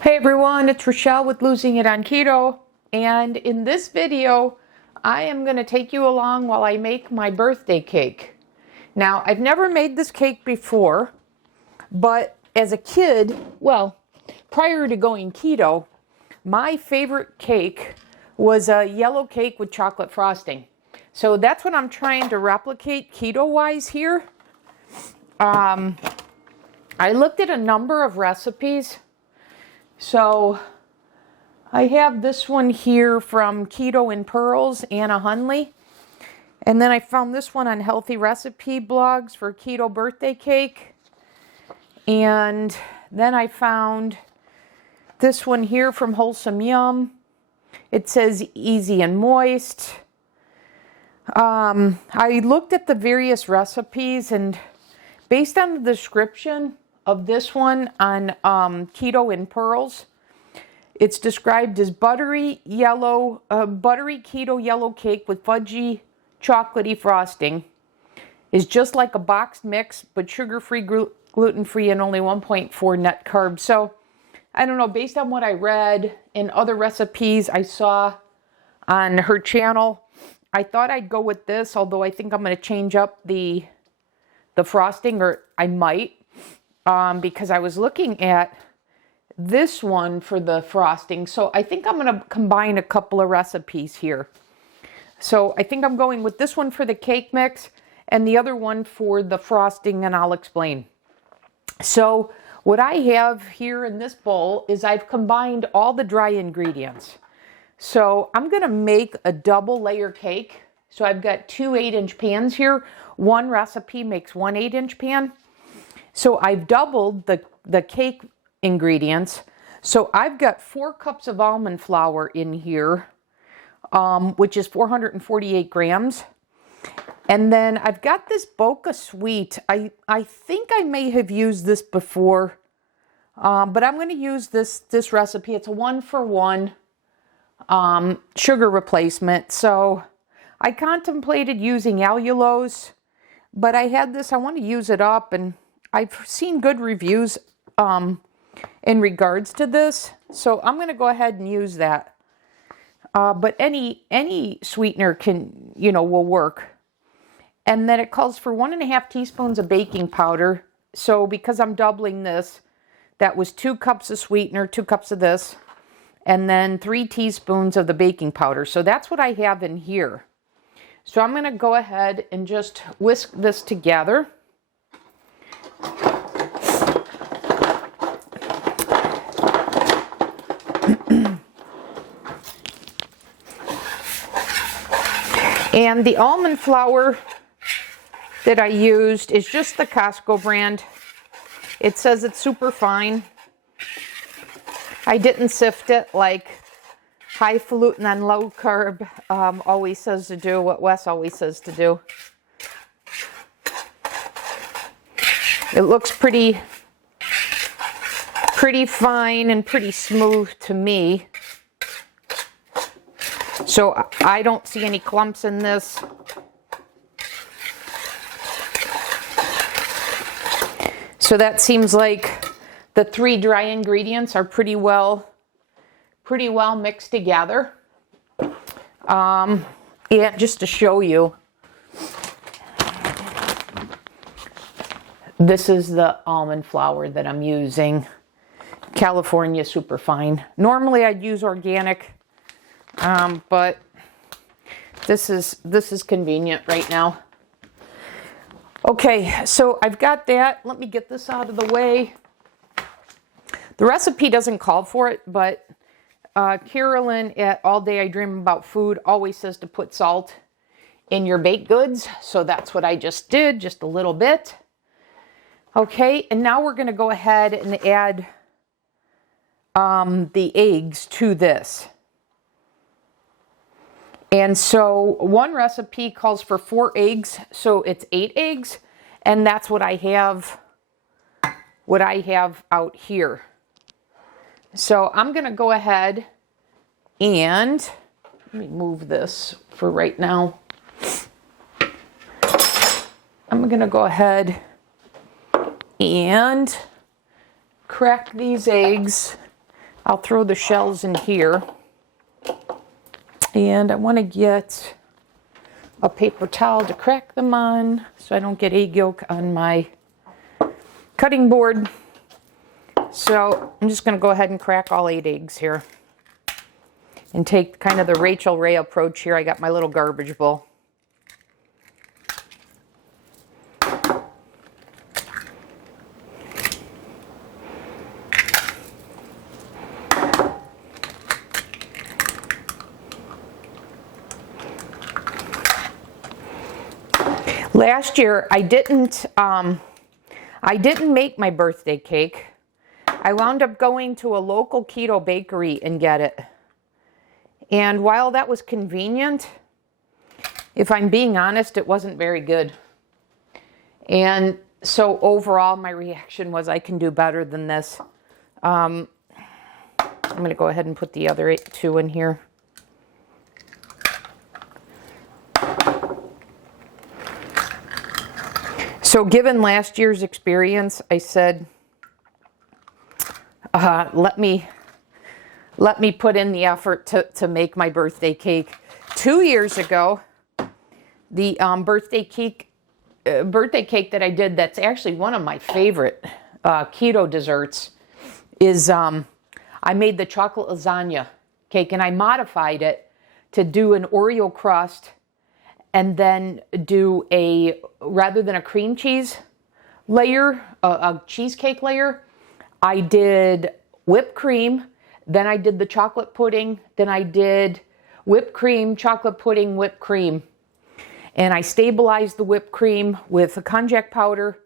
Hey everyone, it's Rochelle with Losing It on Keto, and in this video I am going to take you along while I make my birthday cake. Now, I've never made this cake before, but as a kid, well, prior to going keto, my favorite cake was a yellow cake with chocolate frosting. So that's what I'm trying to replicate keto-wise here. I looked at a number of recipes. So I have this one here from Keto In Pearls, Anna Hunley. And then I found this one on healthy recipe blogs for keto birthday cake. And then I found this one here from Wholesome Yum. It says easy and moist. I looked at the various recipes, and based on the description of this one on Keto In Pearls, it's described as buttery keto yellow cake with fudgy chocolatey frosting. Is just like a boxed mix, but sugar-free, gluten-free, and only 1.4 net carbs. So I don't know, based on what I read in other recipes I saw on her channel, I thought I'd go with this, although I think I'm going to change up the frosting, or I might, because I was looking at this one for the frosting. So I think I'm going to combine a couple of recipes here. So I think I'm going with this one for the cake mix and the other one for the frosting, and I'll explain. So what I have here in this bowl is I've combined all the dry ingredients. So I'm going to make a double layer cake. So I've got two 8-inch pans here. One recipe makes one 8-inch pan. So I've doubled the cake ingredients. So I've got 4 cups of almond flour in here, which is 448 grams. And then I've got this Bocha Sweet. I think I may have used this before, but I'm going to use this recipe. It's a 1-for-1 sugar replacement. So I contemplated using allulose, but I had this, I want to use it up, and I've seen good reviews in regards to this. So I'm going to go ahead and use that. But any sweetener will work. And then it calls for 1.5 teaspoons of baking powder. So because I'm doubling this, that was 2 cups of sweetener, 2 cups of this, and then 3 teaspoons of the baking powder. So that's what I have in here. So I'm going to go ahead and just whisk this together. And the almond flour that I used is just the Costco brand. It says it's super fine. I didn't sift it like highfalutin and low carb always says to do, what Wes always says to do. It looks pretty fine and pretty smooth to me. So I don't see any clumps in this. So that seems like the 3 dry ingredients are pretty well mixed together. Yeah, just to show you, this is the almond flour that I'm using. California Superfine. Normally I'd use organic, but this is convenient right now. Okay, so I've got that. Let me get this out of the way. The recipe doesn't call for it, but Carolyn at All Day I Dream About Food always says to put salt in your baked goods. So that's what I just did, just a little bit. Okay, and now we're going to go ahead and add the eggs to this. And so one recipe calls for 4 eggs, so it's 8 eggs, and that's what I have out here. So I'm going to go ahead and let me move this for right now. I'm going to go ahead and crack these eggs I'll throw the shells in here. And I want to get a paper towel to crack them on so I don't get egg yolk on my cutting board. So I'm just going to go ahead and crack all 8 eggs here. And take kind of the Rachel Ray approach here. I got my little garbage bowl. Last year I didn't make my birthday cake. I wound up going to a local keto bakery and get it. And while that was convenient, if I'm being honest, it wasn't very good. And so overall, my reaction was I can do better than this. I'm going to go ahead and put the other 2 in here. So given last year's experience, I said, let me put in the effort to make my birthday cake. 2 years ago, the birthday cake that I did, that's actually one of my favorite keto desserts, is I made the chocolate lasagna cake, and I modified it to do an Oreo crust and then do rather than a cream cheese layer, a cheesecake layer, I did whipped cream, then I did the chocolate pudding, then I did whipped cream, chocolate pudding, whipped cream. And I stabilized the whipped cream with a konjac powder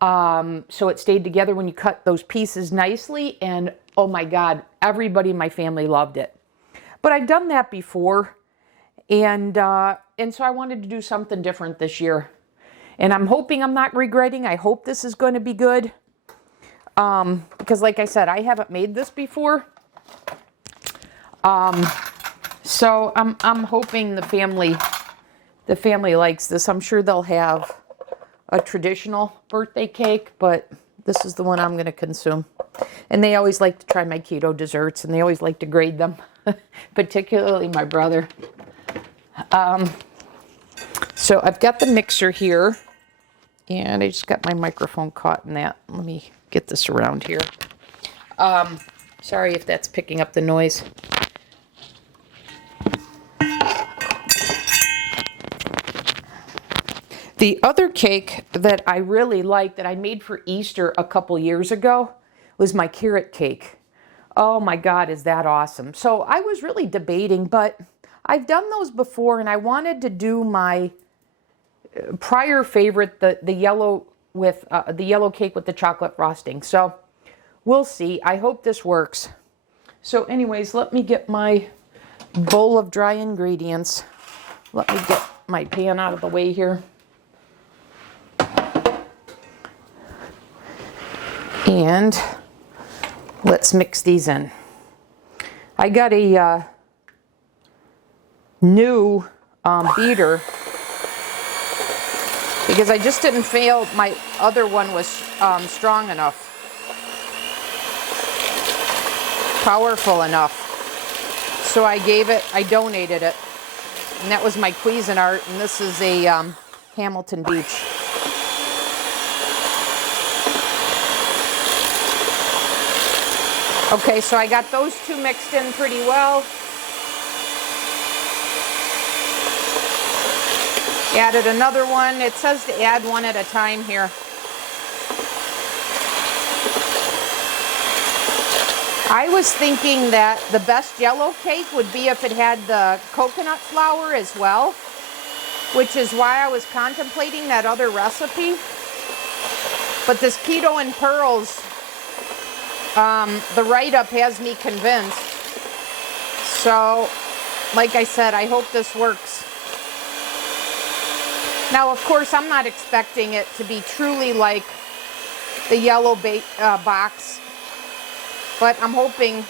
so it stayed together when you cut those pieces nicely. And oh my God, everybody in my family loved it. But I've done that before. And so I wanted to do something different this year. And I'm hoping I'm not regretting. I hope this is going to be good. Because like I said, I haven't made this before. So I'm hoping the family likes this. I'm sure they'll have a traditional birthday cake, but this is the one I'm going to consume. And they always like to try my keto desserts, and they always like to grade them, particularly my brother. So I've got the mixer here, and I just got my microphone caught in that. Let me get this around here. Sorry if that's picking up the noise. The other cake that I really like that I made for Easter a couple years ago was my carrot cake. Oh my God, is that awesome. So I was really debating, but I've done those before, and I wanted to do my prior favorite, the yellow cake with the chocolate frosting. So we'll see. I hope this works. So anyways, let me get my bowl of dry ingredients. Let me get my pan out of the way here. And let's mix these in. I got a new beater because I just didn't feel my other one was strong enough, powerful enough. So I donated it. And that was my Cuisinart, and this is a Hamilton Beach. Okay, so I got those 2 mixed in pretty well. Added another one. It says to add one at a time here. I was thinking that the best yellow cake would be if it had the coconut flour as well, which is why I was contemplating that other recipe. But this Keto In Pearls, the write-up has me convinced. So, like I said, I hope this works. Now, of course, I'm not expecting it to be truly like the yellow box, but I'm hoping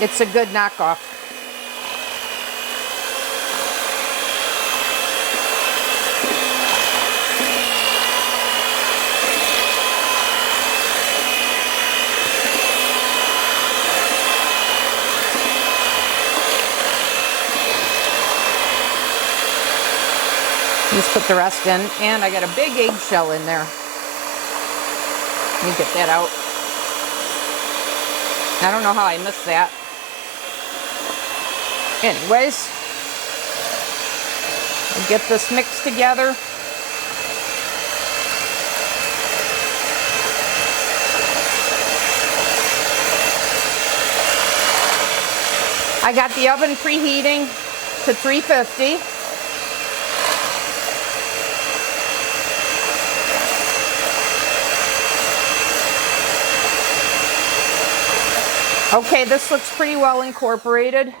it's a good knockoff. Just put the rest in, and I got a big eggshell in there. Let me get that out. I don't know how I missed that. Anyways, I'll get this mixed together. I got the oven preheating to 350. Okay, this looks pretty well incorporated.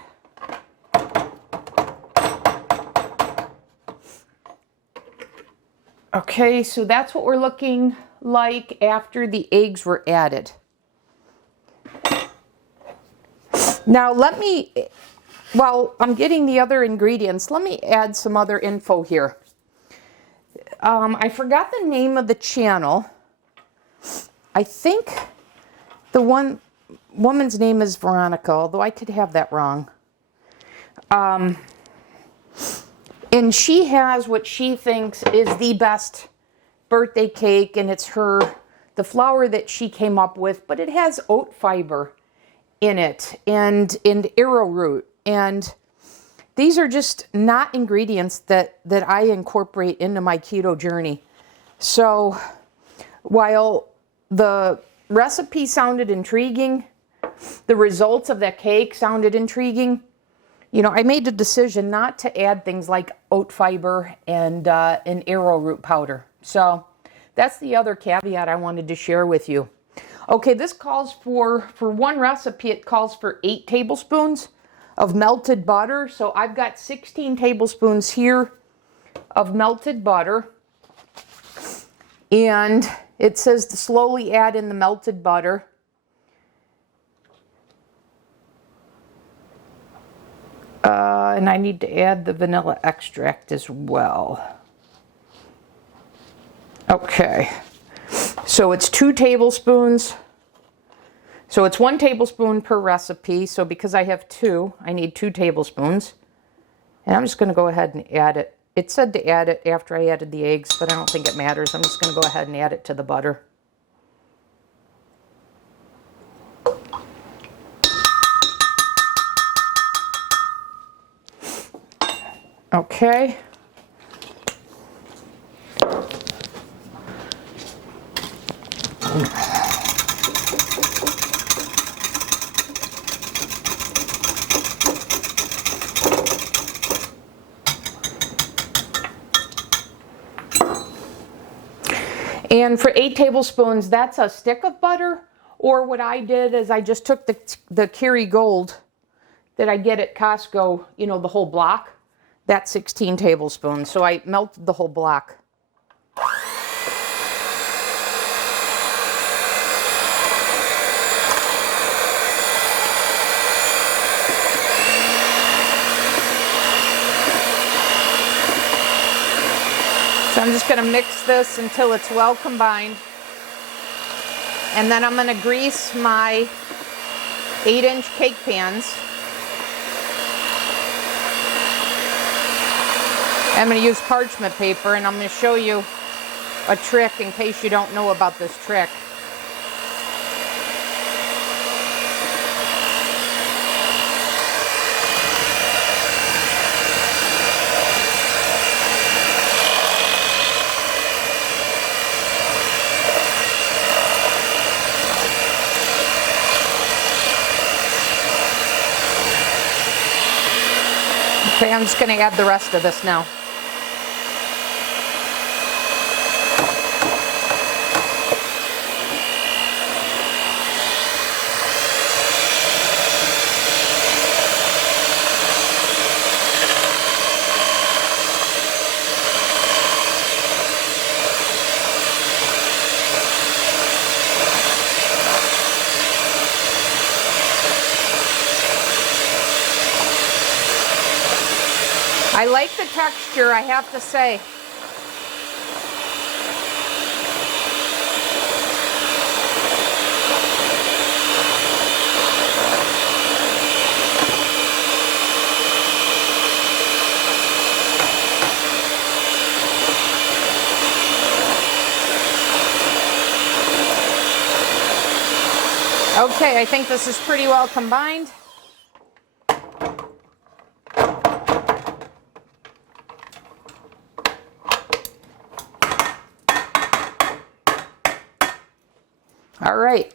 Okay, so that's what we're looking like after the eggs were added. Now while I'm getting the other ingredients, let me add some other info here. I forgot the name of the channel. I think the woman's name is Veronica, although I could have that wrong. And she has what she thinks is the best birthday cake, and it's the flour that she came up with, but it has oat fiber in it and arrowroot, and these are just not ingredients that I incorporate into my keto journey. So while the recipe sounded intriguing, the results of that cake sounded intriguing, you know, I made the decision not to add things like oat fiber and arrowroot powder. So that's the other caveat I wanted to share with you. Okay, this calls for one recipe, it calls for 8 tablespoons of melted butter. So I've got 16 tablespoons here of melted butter. And it says to slowly add in the melted butter. And I need to add the vanilla extract as well. Okay, so it's 2 tablespoons. So it's 1 tablespoon per recipe. So because I have 2, I need 2 tablespoons. And I'm just going to go ahead and add it. It said to add it after I added the eggs, but I don't think it matters. I'm just going to go ahead and add it to the butter. Okay. And for 8 tablespoons, that's a stick of butter. Or what I did is I just took the Kerrygold that I get at Costco, you know, the whole block. That's 16 tablespoons. So I melted the whole block. So I'm just going to mix this until it's well combined. And then I'm going to grease my 8-inch cake pans. I'm going to use parchment paper, and I'm going to show you a trick in case you don't know about this trick. Okay, I'm just going to add the rest of this now. I like the texture, I have to say. Okay, I think this is pretty well combined. All right.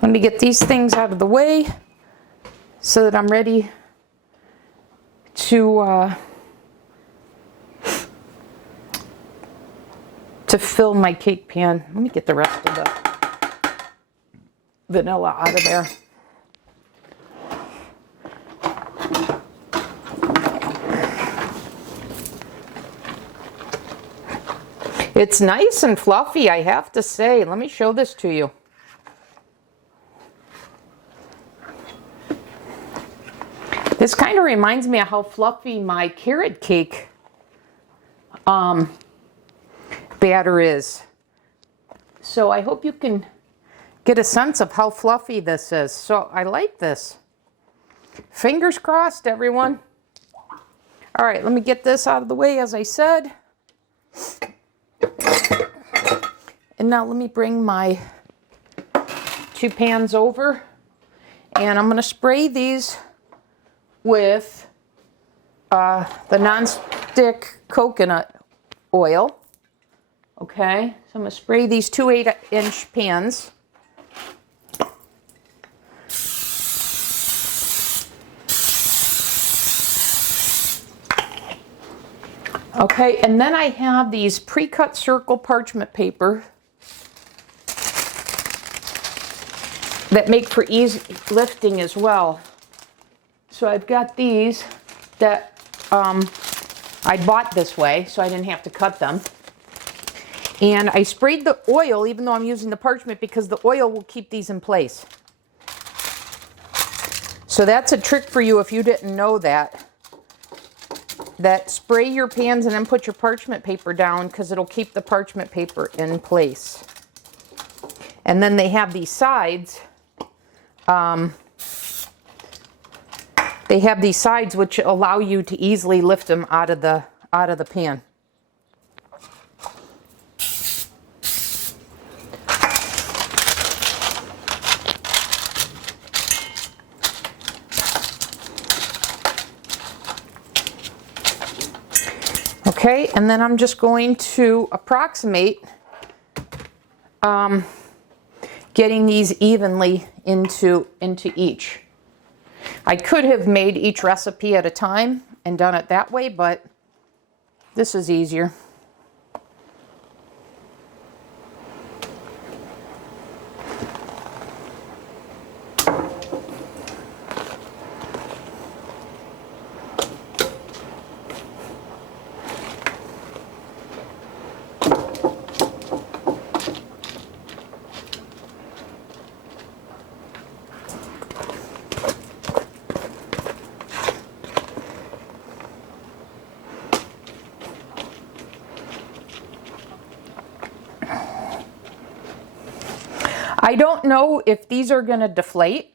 Let me get these things out of the way so that I'm ready to fill my cake pan. Let me get the rest of the vanilla out of there. It's nice and fluffy, I have to say. Let me show this to you. This kind of reminds me of how fluffy my carrot cake batter is. So I hope you can get a sense of how fluffy this is. So I like this. Fingers crossed, everyone. All right, let me get this out of the way, as I said. And now let me bring my 2 pans over. And I'm going to spray these with the non-stick coconut oil. Okay, so I'm going to spray these 2 8-inch pans. Okay, and then I have these pre-cut circle parchment paper that make for easy lifting as well. So I've got these that I bought this way, so I didn't have to cut them. And I sprayed the oil, even though I'm using the parchment, because the oil will keep these in place. So that's a trick for you if you didn't know that. That spray your pans and then put your parchment paper down, because it'll keep the parchment paper in place. And then they have these sides. They have these sides which allow you to easily lift them out of the pan. Okay, and then I'm just going to approximate getting these evenly into each. I could have made each recipe at a time and done it that way, but this is easier. I don't know if these are going to deflate.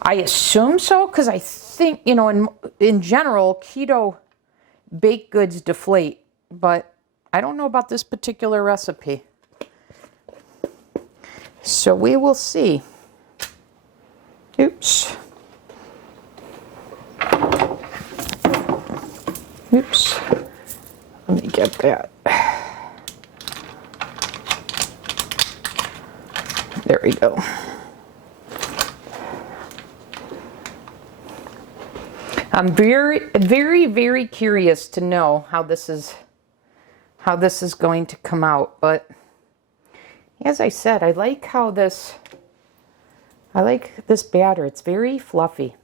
I assume so, because I think, you know, in general, keto baked goods deflate, but I don't know about this particular recipe. So we will see. Oops. Oops. Let me get that. There we go. I'm very, very, very curious to know how this is going to come out. But as I said, I like this batter. It's very fluffy.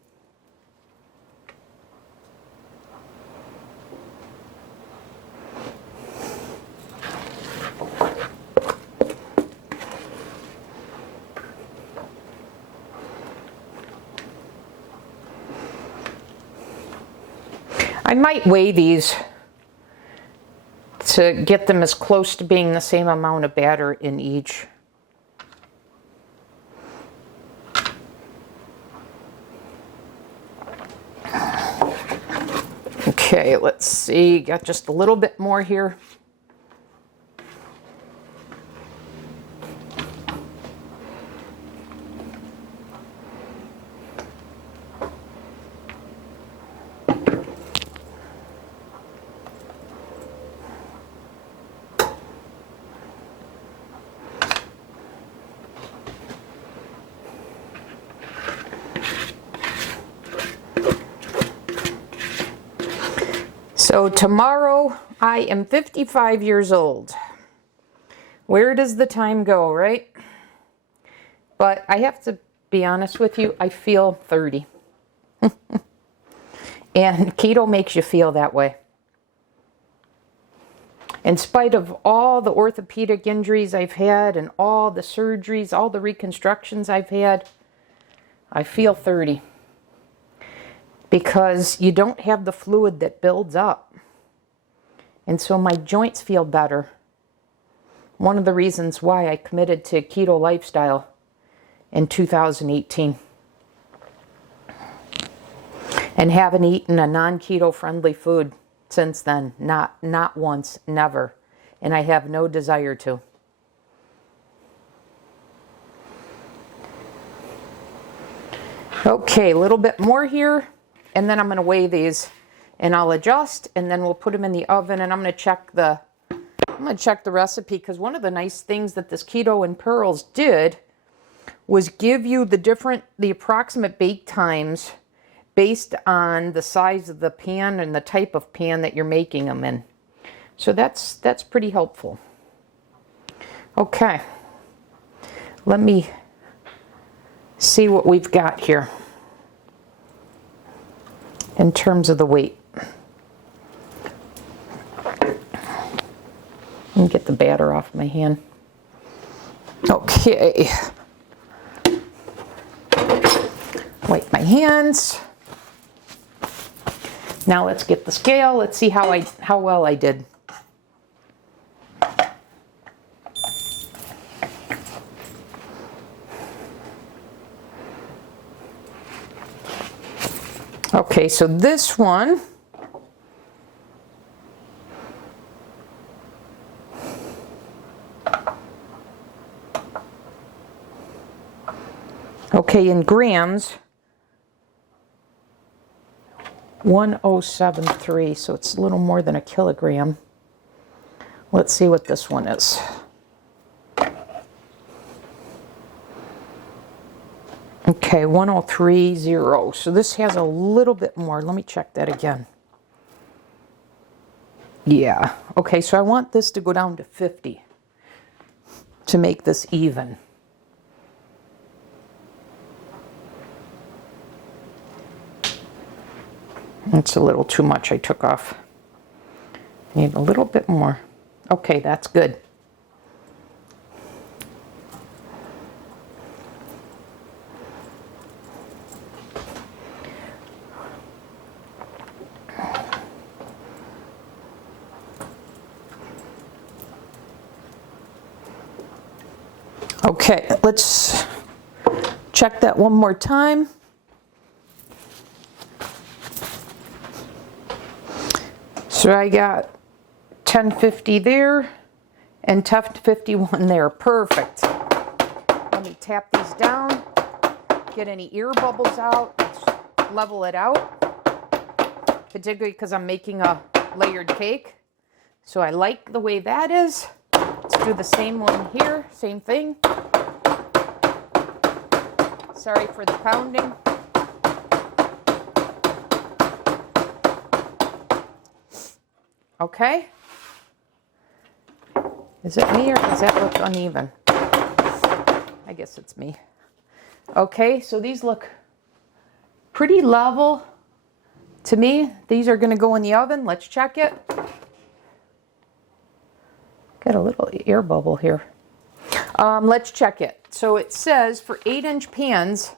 I might weigh these to get them as close to being the same amount of batter in each. Okay, let's see, got just a little bit more here. So tomorrow I am 55 years old. Where does the time go, right? But I have to be honest with you, I feel 30. And keto makes you feel that way. In spite of all the orthopedic injuries I've had and all the surgeries, all the reconstructions I've had, I feel 30. Because you don't have the fluid that builds up. And so my joints feel better. One of the reasons why I committed to keto lifestyle in 2018. And haven't eaten a non-keto friendly food since then. Not once, never. And I have no desire to. Okay, a little bit more here. And then I'm going to weigh these. And I'll adjust. And then we'll put them in the oven. And I'm going to check the recipe. Because one of the nice things that this Keto In Pearls did was give you the approximate bake times based on the size of the pan and the type of pan that you're making them in. So that's pretty helpful. Okay. Let me see what we've got here in terms of the weight. Let me get the batter off my hand. Okay. Wipe my hands. Now let's get the scale. Let's see how well I did. Okay, so this one in grams 1073, so it's a little more than a kilogram. Let's see what this one is. Okay, 1030. So this has a little bit more. Let me check that again. Yeah. Okay, so I want this to go down to 50 to make this even. That's a little too much I took off. Need a little bit more. Okay, that's good. Okay, let's check that one more time. So I got 1050 there and 1051 there. Perfect. Let me tap these down, get any air bubbles out, let's level it out, particularly because I'm making a layered cake. So I like the way that is. Let's do the same one here, same thing. Sorry for the pounding. Okay. Is it me or does that look uneven? I guess it's me. Okay, so these look pretty level to me. These are going to go in the oven. Let's check it. Got a little air bubble here. Let's check it. So it says for 8-inch pans,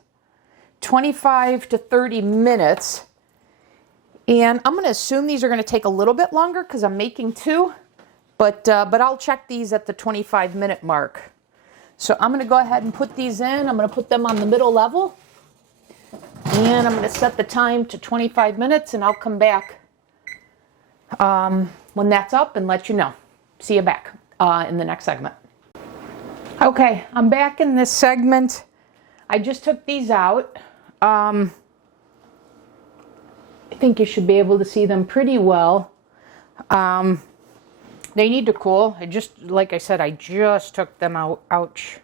25 to 30 minutes. And I'm going to assume these are going to take a little bit longer because I'm making two, but I'll check these at the 25-minute mark. So I'm going to go ahead and put these in. I'm going to put them on the middle level, and I'm going to set the time to 25 minutes, and I'll come back when that's up and let you know. See you back in the next segment. Okay, I'm back in this segment. I just took these out. I think you should be able to see them pretty well. They need to cool. Like I said, I just took them out. Ouch.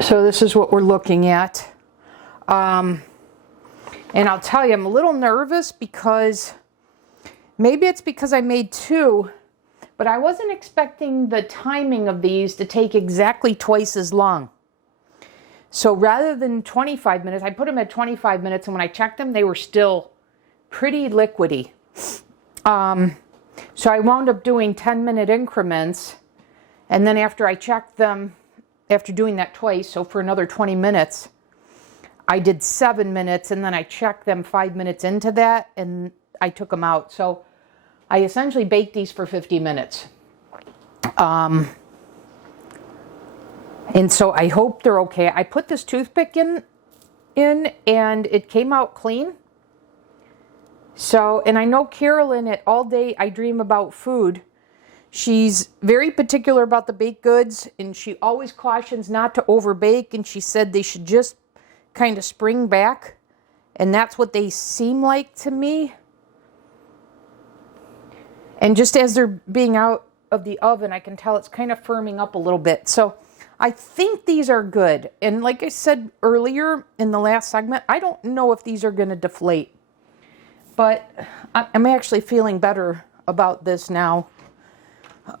So this is what we're looking at. And I'll tell you, I'm a little nervous because maybe it's because I made 2, but I wasn't expecting the timing of these to take exactly twice as long. So rather than 25 minutes, I put them at 25 minutes, and when I checked them, they were still pretty liquidy. So I wound up doing 10-minute increments, and then after I checked them, after doing that twice, so for another 20 minutes, I did 7 minutes, and then I checked them 5 minutes into that, and I took them out. So I essentially baked these for 50 minutes. And so I hope they're okay. I put this toothpick in and it came out clean. So, and I know Carolyn at All Day I Dream About Food, she's very particular about the baked goods, and she always cautions not to overbake, and she said they should just kind of spring back, and that's what they seem like to me. And just as they're being out of the oven, I can tell it's kind of firming up a little bit. So I think these are good. And like I said earlier in the last segment, I don't know if these are going to deflate. But I'm actually feeling better about this now.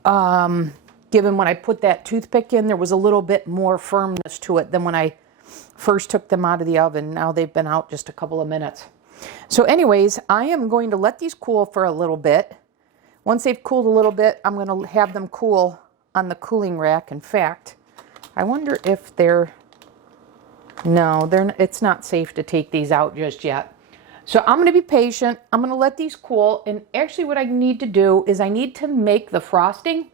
Given when I put that toothpick in, there was a little bit more firmness to it than when I first took them out of the oven. Now they've been out just a couple of minutes. So anyways, I am going to let these cool for a little bit. Once they've cooled a little bit, I'm going to have them cool on the cooling rack. In fact, I wonder if it's not safe to take these out just yet. So I'm going to be patient. I'm going to let these cool. And actually what I need to do is I need to make the frosting.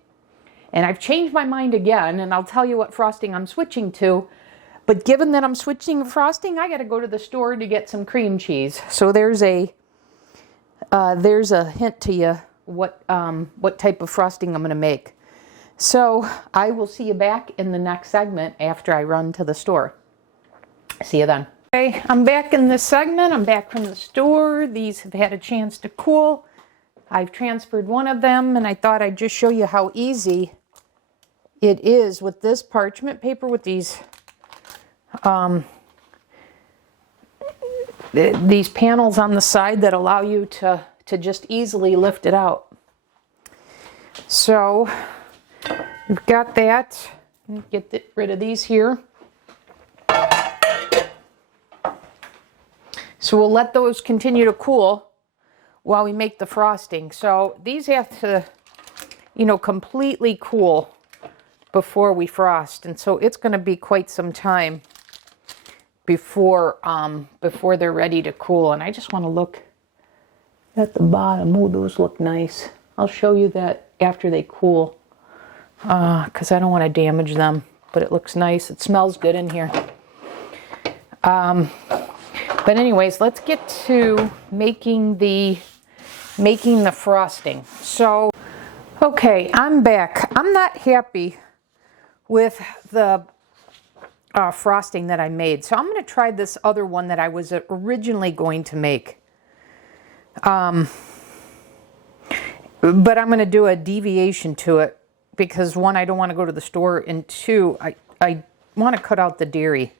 And I've changed my mind again, and I'll tell you what frosting I'm switching to. But given that I'm switching frosting, I got to go to the store to get some cream cheese. So there's a hint to you what type of frosting I'm going to make. So I will see you back in the next segment after I run to the store. See you then. Okay, I'm back in this segment. I'm back from the store. These have had a chance to cool. I've transferred one of them, and I thought I'd just show you how easy it is with this parchment paper with these panels on the side that allow you to just easily lift it out. So we've got that. Get rid of these here. So we'll let those continue to cool while we make the frosting. So these have to, completely cool before we frost. And so it's going to be quite some time before they're ready to cool. And I just want to look at the bottom. Oh, those look nice. I'll show you that after they cool, because I don't want to damage them. But it looks nice. It smells good in here. But anyways, let's get to making the frosting. So, okay, I'm back. I'm not happy with the frosting that I made. So I'm going to try this other one that I was originally going to make. But I'm going to do a deviation to it because, one, I don't want to go to the store, and two, I want to cut out the dairy.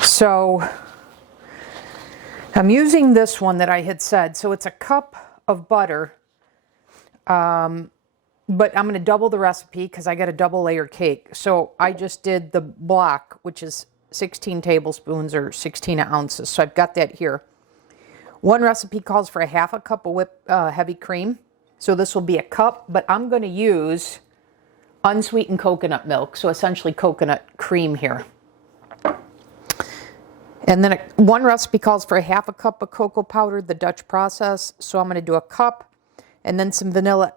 So I'm using this one that I had said. So it's a cup of butter, but I'm going to double the recipe because I got a double layer cake. So I just did the block, which is 16 tablespoons or 16 ounces. So I've got that here. One recipe calls for a half a cup of heavy cream. So this will be a cup, but I'm going to use unsweetened coconut milk. So essentially coconut cream here. And then one recipe calls for a half a cup of cocoa powder, the Dutch process. So I'm going to do a cup, and then some vanilla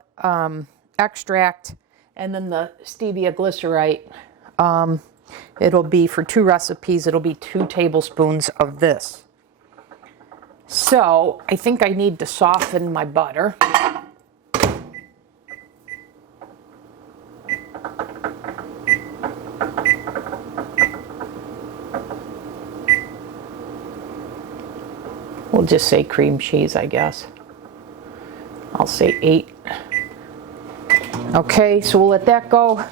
extract, and then the stevia glycerite. It'll be, for 2 recipes, it'll be 2 tablespoons of this. So I think I need to soften my butter. We'll just say cream cheese, I guess. I'll say 8. Okay, so we'll let that go.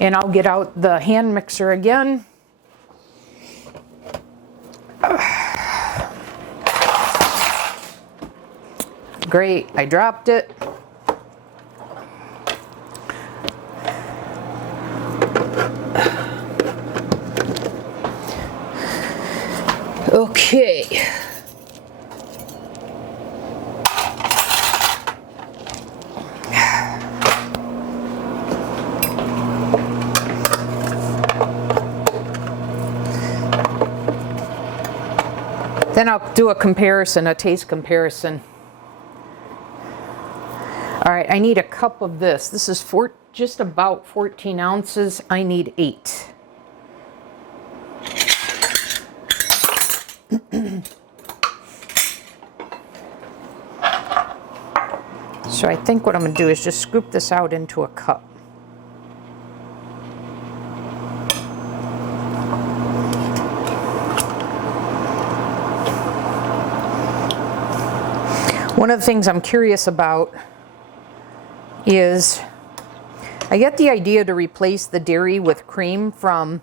And I'll get out the hand mixer again. Great, I dropped it. Okay. Then I'll do a comparison, a taste comparison. All right, I need a cup of this. This is just about 14 ounces. I need 8. So I think what I'm going to do is just scoop this out into a cup. One of the things I'm curious about is I get the idea to replace the dairy with cream from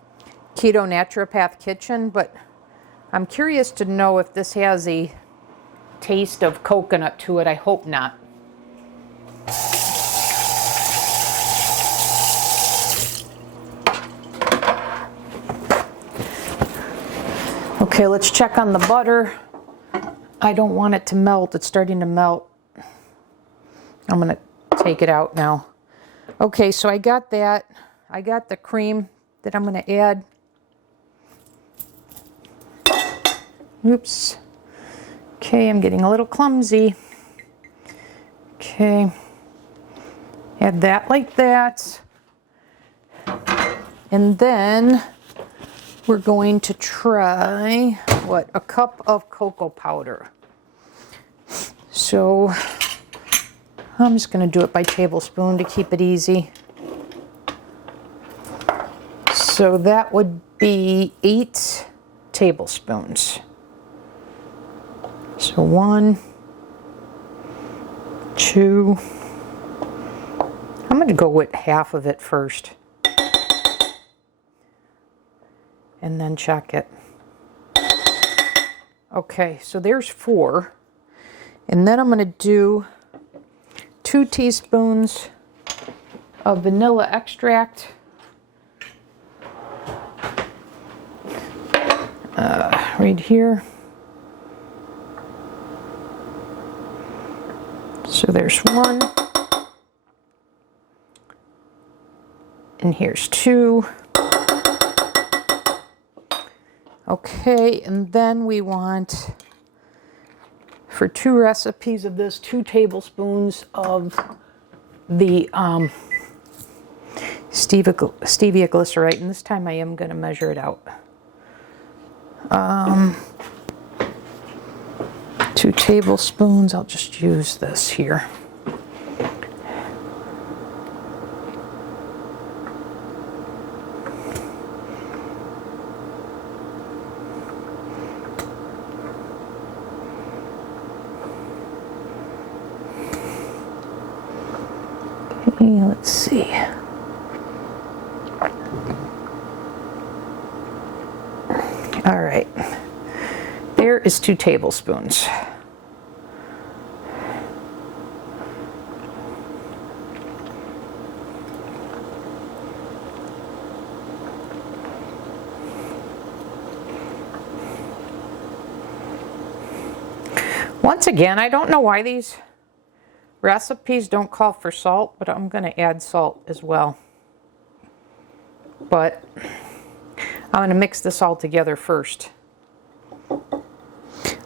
Keto Naturopath Kitchen, but I'm curious to know if this has a taste of coconut to it. I hope not. Okay, let's check on the butter. I don't want it to melt. It's starting to melt. I'm going to take it out now. Okay, so I got that. I got the cream that I'm going to add. Oops. Okay, I'm getting a little clumsy. Okay. Add that like that. And then we're going to try, a cup of cocoa powder. So I'm just going to do it by tablespoon to keep it easy. So that would be 8 tablespoons. So 1, 2, I'm going to go with half of it first. And then check it. Okay, so there's 4. And then I'm going to do 2 teaspoons of vanilla extract. Right here. So there's 1. And here's 2. Okay, and then we want, for 2 recipes of this, 2 tablespoons of the stevia glycerite, and this time I am going to measure it out. 2 tablespoons, I'll just use this here. Let's see. All right. There is 2 tablespoons. Once again, I don't know why these recipes don't call for salt, but I'm going to add salt as well. But I'm going to mix this all together first.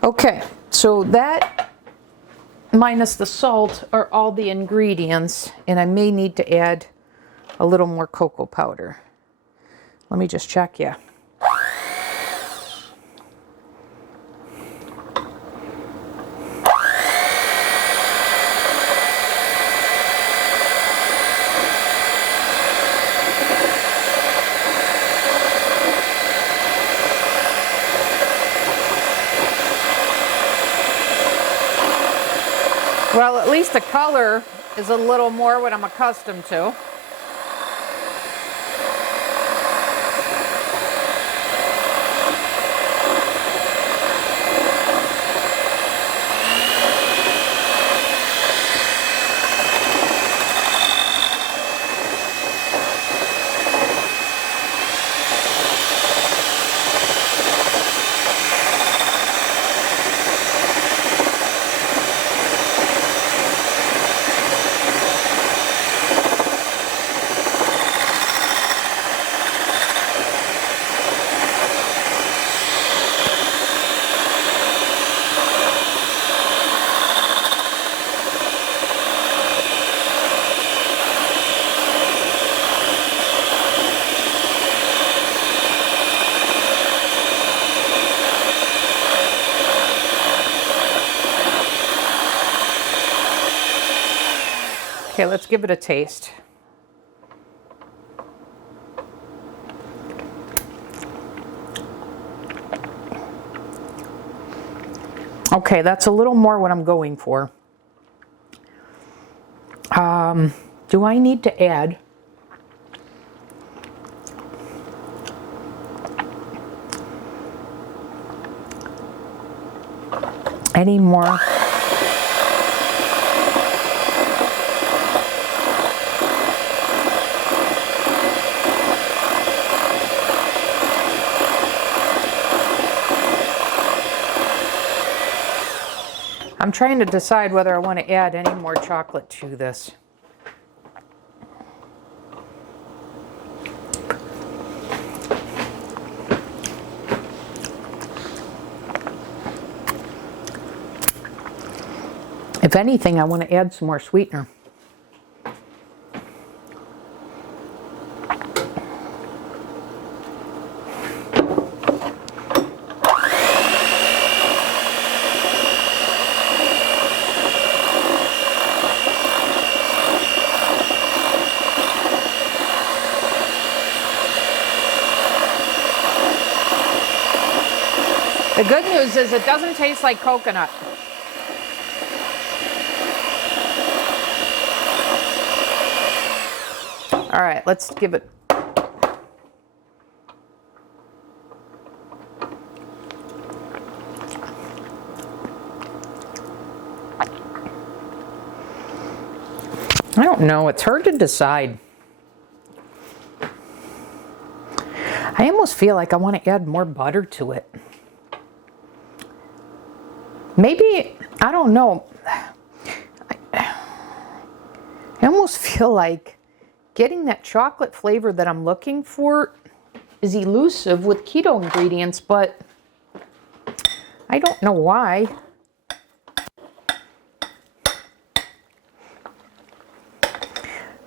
Okay, so that minus the salt are all the ingredients, and I may need to add a little more cocoa powder. Let me just check, yeah. Well, at least the color is a little more what I'm accustomed to. Okay, let's give it a taste. Okay, that's a little more what I'm going for. Do I need to add any more? I'm trying to decide whether I want to add any more chocolate to this. If anything, I want to add some more sweetener. The good news is it doesn't taste like coconut. All right, let's give it. I don't know, it's hard to decide. I almost feel like I want to add more butter to it. Maybe, I don't know. I almost feel like getting that chocolate flavor that I'm looking for is elusive with keto ingredients, but I don't know why.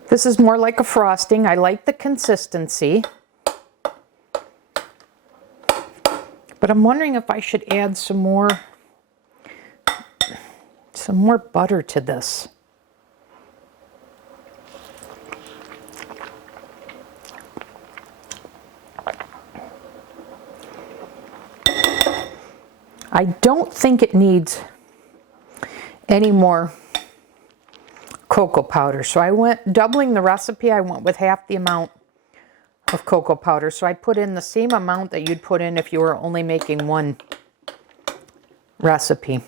This is more like a frosting. I like the consistency. But I'm wondering if I should add some more butter to this. I don't think it needs any more cocoa powder. So I went, doubling the recipe, I went with half the amount of cocoa powder. So I put in the same amount that you'd put in if you were only making one recipe.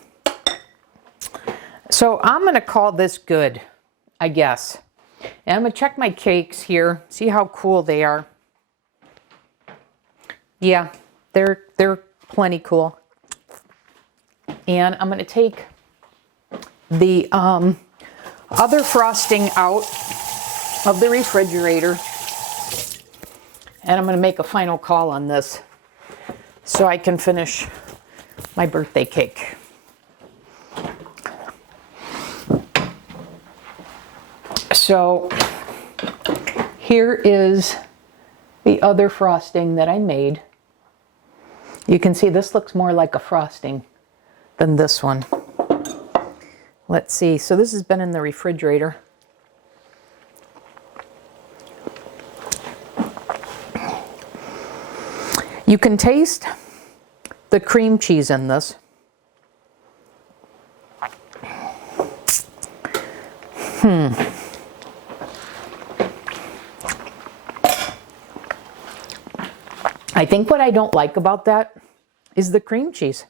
So I'm going to call this good, I guess. And I'm going to check my cakes here, see how cool they are. Yeah, they're plenty cool. And I'm going to take the other frosting out of the refrigerator. And I'm going to make a final call on this so I can finish my birthday cake. So here is the other frosting that I made. You can see this looks more like a frosting than this one. Let's see. So this has been in the refrigerator. You can taste the cream cheese in this. I think what I don't like about that is the cream cheese.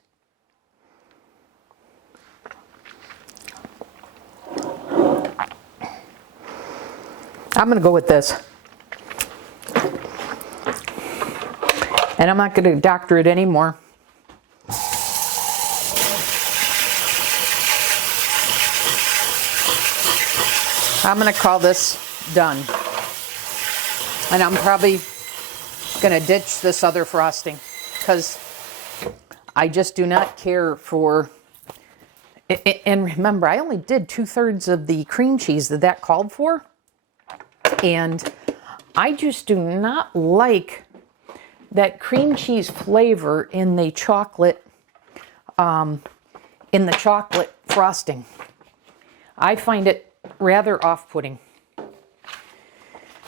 I'm going to go with this. And I'm not going to doctor it anymore. I'm going to call this done. And I'm probably going to ditch this other frosting because I just do not care for it. And remember, I only did 2/3 of the cream cheese that called for. And I just do not like that cream cheese flavor in the chocolate frosting. I find it rather off-putting.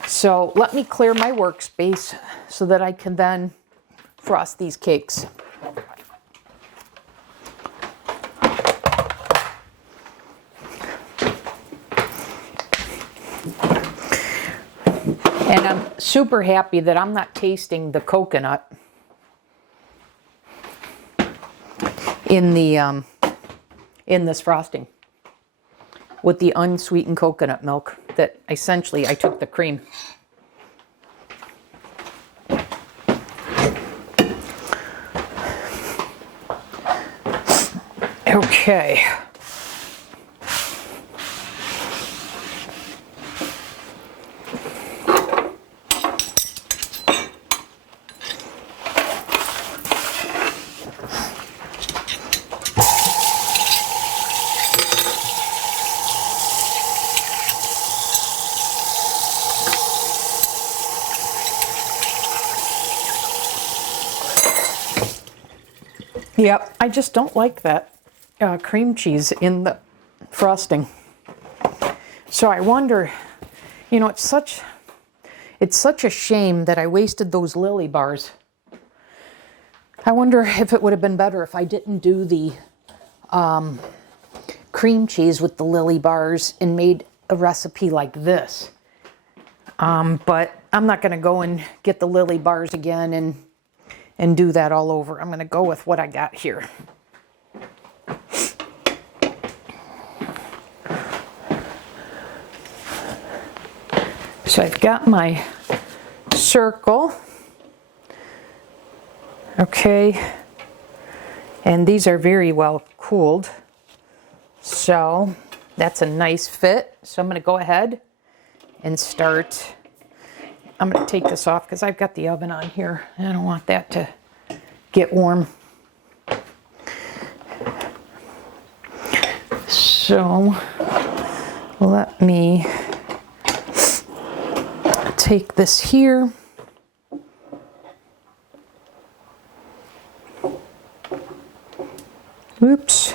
So let me clear my workspace so that I can then frost these cakes. And I'm super happy that I'm not tasting the coconut in this frosting with the unsweetened coconut milk, that essentially I took the cream. Okay. Yep, I just don't like that cream cheese in the frosting. So I wonder, you know, it's such a shame that I wasted those Lily bars. I wonder if it would have been better if I didn't do the cream cheese with the Lily bars and made a recipe like this. But I'm not going to go and get the Lily bars again and do that all over. I'm going to go with what I got here. So I've got my circle. Okay. And these are very well cooled. So that's a nice fit. So I'm going to go ahead and start. I'm going to take this off because I've got the oven on here. I don't want that to get warm. So let me take this here. Oops.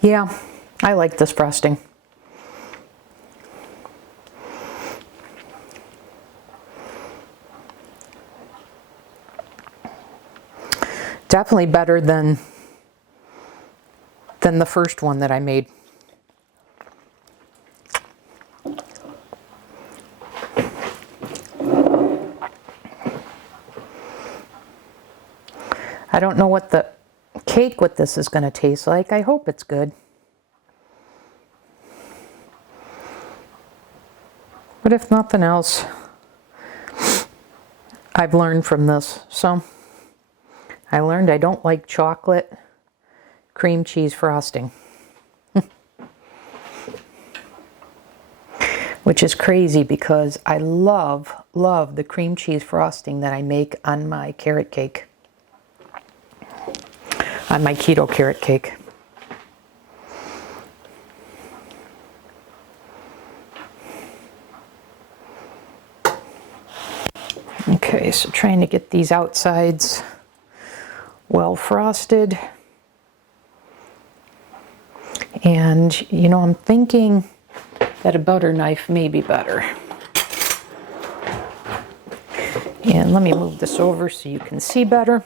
Yeah, I like this frosting. Definitely better than the first one that I made. I don't know what the cake with this is going to taste like. I hope it's good. But if nothing else, I've learned from this. So I learned I don't like chocolate cream cheese frosting. Which is crazy because I love the cream cheese frosting that I make on my carrot cake. On my keto carrot cake. Okay, so trying to get these outsides well frosted. And, you know, I'm thinking that a butter knife may be better. And let me move this over so you can see better.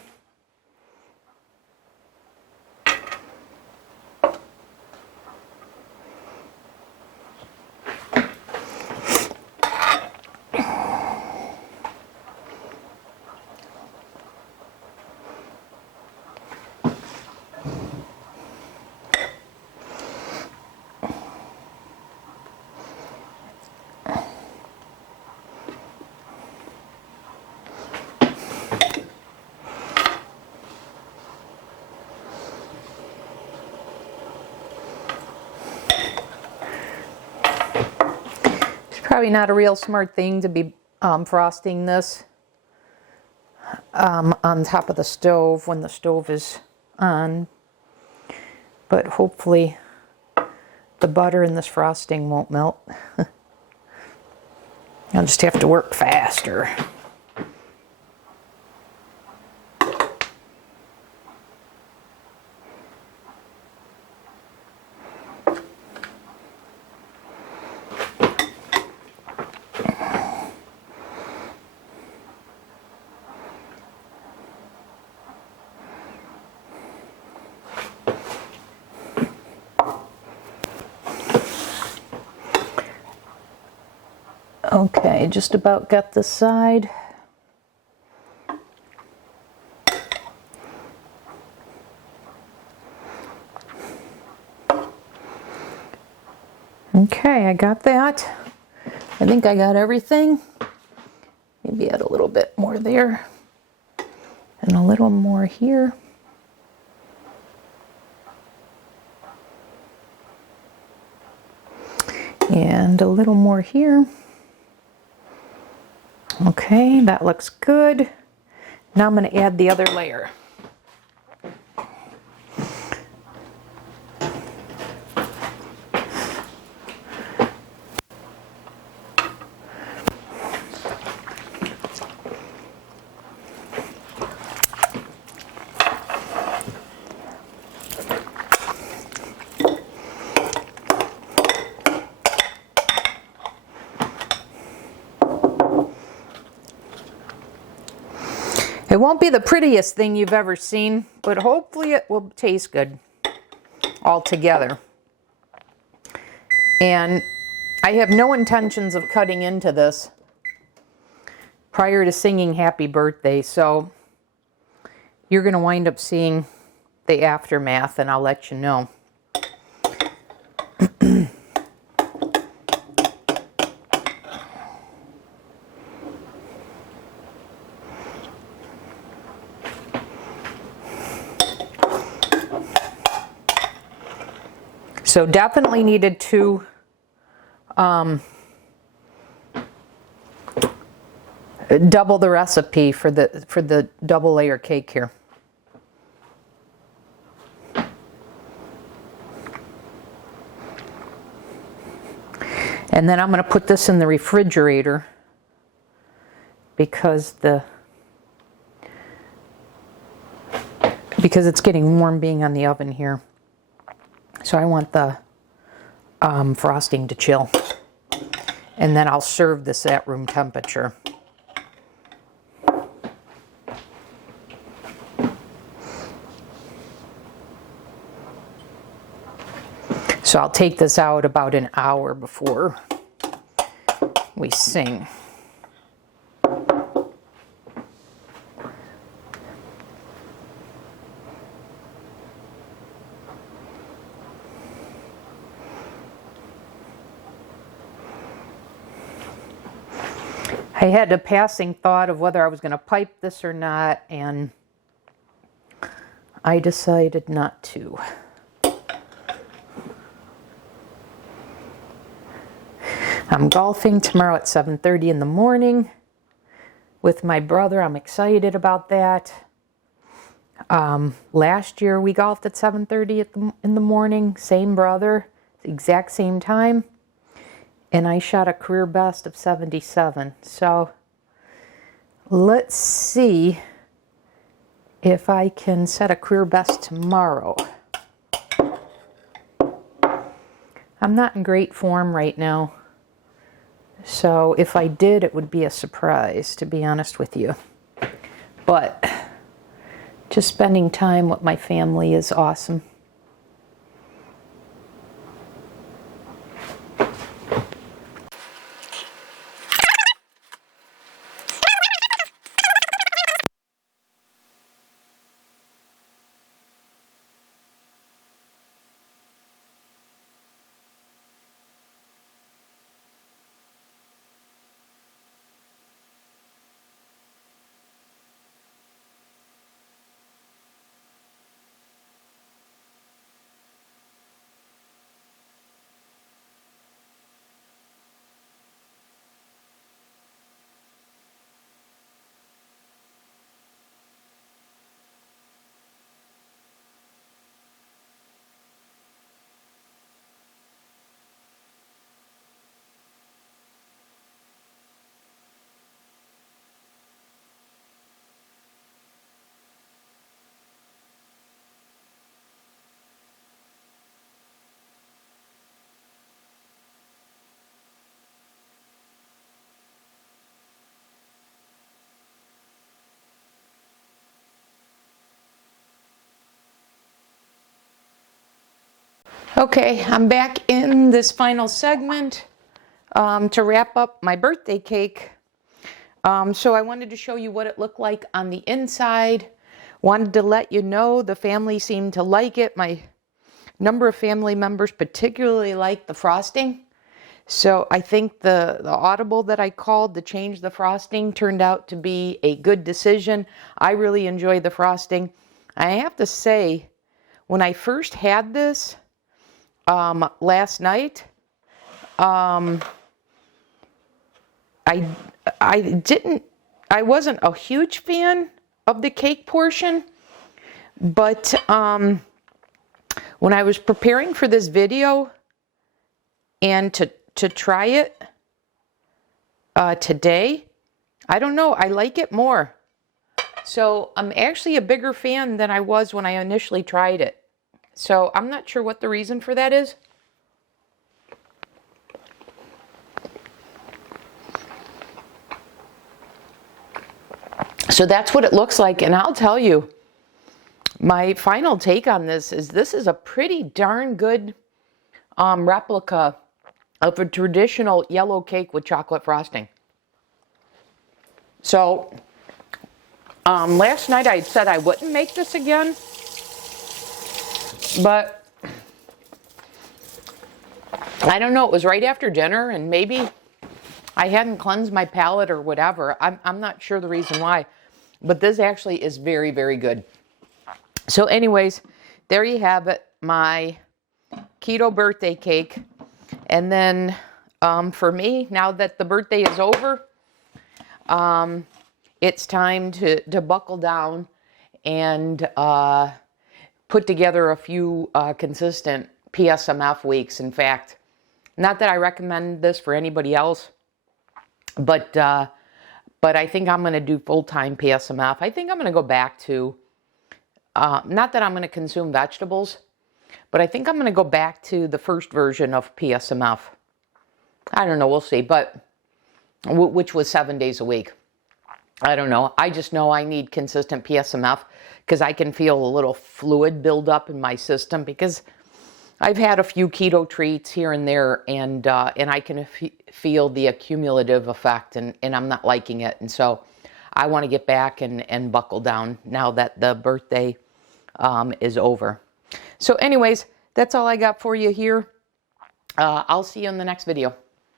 Probably not a real smart thing to be frosting this on top of the stove when the stove is on, but hopefully the butter in this frosting won't melt. I'll just have to work faster. Okay, just about got this side. Okay, I got that. I think I got everything. Maybe add a little bit more there and a little more here. And a little more here. Okay, that looks good. Now I'm going to add the other layer. It won't be the prettiest thing you've ever seen, but hopefully it will taste good all together. And I have no intentions of cutting into this prior to singing Happy Birthday, so you're going to wind up seeing the aftermath, and I'll let you know. So definitely needed to double the recipe for the double layer cake here. And then I'm going to put this in the refrigerator because it's getting warm being on the oven here. So I want the frosting to chill. And then I'll serve this at room temperature. So I'll take this out about an hour before we sing. I had a passing thought of whether I was going to pipe this or not, and I decided not to. I'm golfing tomorrow at 7:30 in the morning with my brother. I'm excited about that. Last year we golfed at 7:30 in the morning, same brother, exact same time. And I shot a career best of 77. So let's see if I can set a career best tomorrow. I'm not in great form right now. So if I did, it would be a surprise, to be honest with you. But just spending time with my family is awesome. Okay, I'm back in this final segment to wrap up my birthday cake. So I wanted to show you what it looked like on the inside. Wanted to let you know the family seemed to like it. My number of family members particularly liked the frosting. So I think the audible that I called to change the frosting turned out to be a good decision. I really enjoy the frosting. I have to say, when I first had this last night, I wasn't a huge fan of the cake portion, but when I was preparing for this video and to try it today, I don't know, I like it more. So I'm actually a bigger fan than I was when I initially tried it. So I'm not sure what the reason for that is. So that's what it looks like, and I'll tell you, my final take on this is a pretty darn good replica of a traditional yellow cake with chocolate frosting. So last night I said I wouldn't make this again, but I don't know, it was right after dinner and maybe I hadn't cleansed my palate or whatever. I'm not sure the reason why, but this actually is very, very good. So anyways, there you have it, my keto birthday cake. And then for me, now that the birthday is over, it's time to buckle down and put together a few consistent PSMF weeks. In fact, not that I recommend this for anybody else, but I think I'm going to do full-time PSMF. I think I'm going to go back to, not that I'm going to consume vegetables, but I think I'm going to go back to the first version of PSMF. I don't know, we'll see, but which was 7 days a week. I don't know. I just know I need consistent PSMF because I can feel a little fluid build up in my system because I've had a few keto treats here and there, and I can feel the accumulative effect, and I'm not liking it. And so I want to get back and buckle down now that the birthday is over. So anyways, that's all I got for you here. I'll see you in the next video.